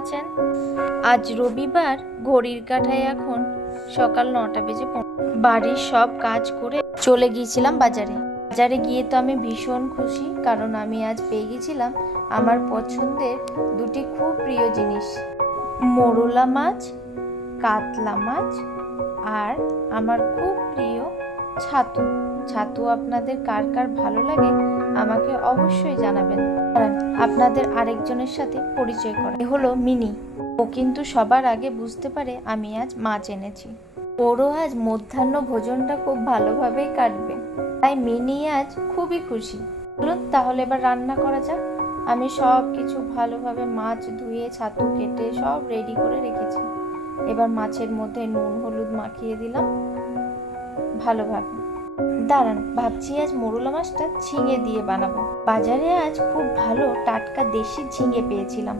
আছেন? আজ রবিবার, ঘড়ির কাঁটায় এখন সকাল 9টা বেজে 15। বাড়ির সব কাজ করে চলে গিয়েছিলাম বাজারে। বাজারে গিয়ে তো আমি ভীষণ খুশি, কারণ আমি আজ পেয়ে গেছিলাম আমার পছন্দের দুটি খুব প্রিয় জিনিস, মোরলা মাছ, কাতলা মাছ, আর আমার খুব প্রিয় ছাতু। ছাতু আপনাদের কার কার ভালো লাগে আমাকে অবশ্যই জানাবেন। আপনাদের আরেকজনের সাথে পরিচয় করা, এ হলো মিনি। ও কিন্তু সবার আগে বুঝতে পারে আমি আজ মাছ এনেছি। ওরও আজ মধ্যাহ্ন ভোজনটা খুব ভালোভাবেই কাটবে, তাই মিনি আজ খুবই খুশি। চলুন তাহলে এবার রান্না করা যাক। আমি সব কিছু ভালোভাবে মাছ ধুয়ে ছাতু কেটে সব রেডি করে রেখেছি। এবার মাছের মধ্যে নুন হলুদ মাখিয়ে দিলাম ভালোভাবে। দাঁড়ান, ভাবছি আজ মোরলা মাছটা ঝিঙে দিয়ে বানাবো। বাজারে আজ খুব ভালো টাটকা দেশি ঝিঙে পেয়েছিলাম।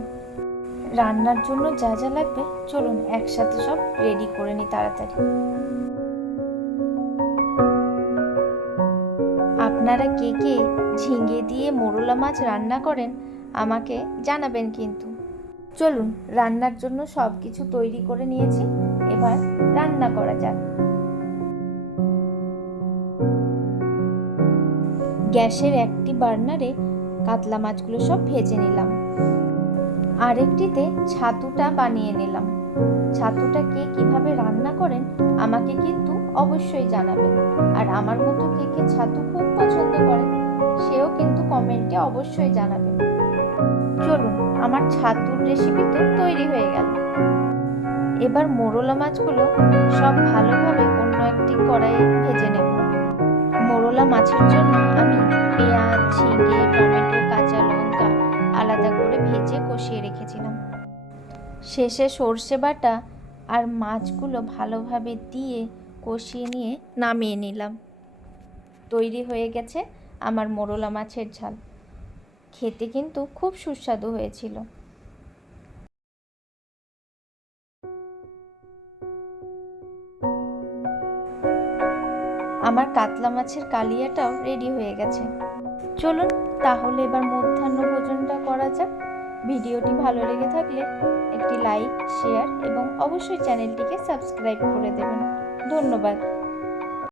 রান্নার জন্য যা যা লাগবে চলুন একসাথে সব রেডি করে নিই তাড়াতাড়ি। আপনারা কে কে ঝিঙে দিয়ে মোরলা মাছ রান্না করেন আমাকে জানাবেন কিন্তু। চলুন, রান্নার জন্য সব কিছু তৈরি করে নিয়েছি, এবার রান্না করা যাক। গ্যাসের একটি বার্নারে কাতলা মাছগুলো সব ভেজে নিলাম, আরেকটিতে ছাতুটা বানিয়ে নিলাম। ছাতুটা কে কিভাবে রান্না করেন আমাকে কিন্তু অবশ্যই জানাবেন। আর আমার মতো কে কে ছাতু খুব পছন্দ করেন সেও কিন্তু কমেন্টে অবশ্যই জানাবেন। চলুন, আমার ছাতুর রেসিপি তো তৈরি হয়ে গেল। এবার মোরলা মাছগুলো সব ভালোভাবে অন্য একটি কড়াইয়ে ভেজে নেব। মোরলা মাছের জন্য আমি পেঁয়াজ, ঝিঙে, টমেটো, কাঁচা লঙ্কা আলাদা করে ভেজে কষিয়ে রেখেছিলাম। শেষে সর্ষে বাটা আর মাছগুলো ভালোভাবে দিয়ে কষিয়ে নিয়ে নামিয়ে নিলাম। তৈরি হয়ে গেছে আমার মোরলা মাছের ঝাল। খেতে কিন্তু খুব সুস্বাদু হয়েছিল। আমার কাতলা মাছের কালিয়াটাও রেডি হয়ে গেছে। চলুন তাহলে এবার মধ্যাহ্ন ভোজনটা করা যাক। ভিডিওটি ভালো লেগে থাকলে একটি লাইক, শেয়ার এবং অবশ্যই চ্যানেলটিকে সাবস্ক্রাইব করে দেবেন। ধন্যবাদ।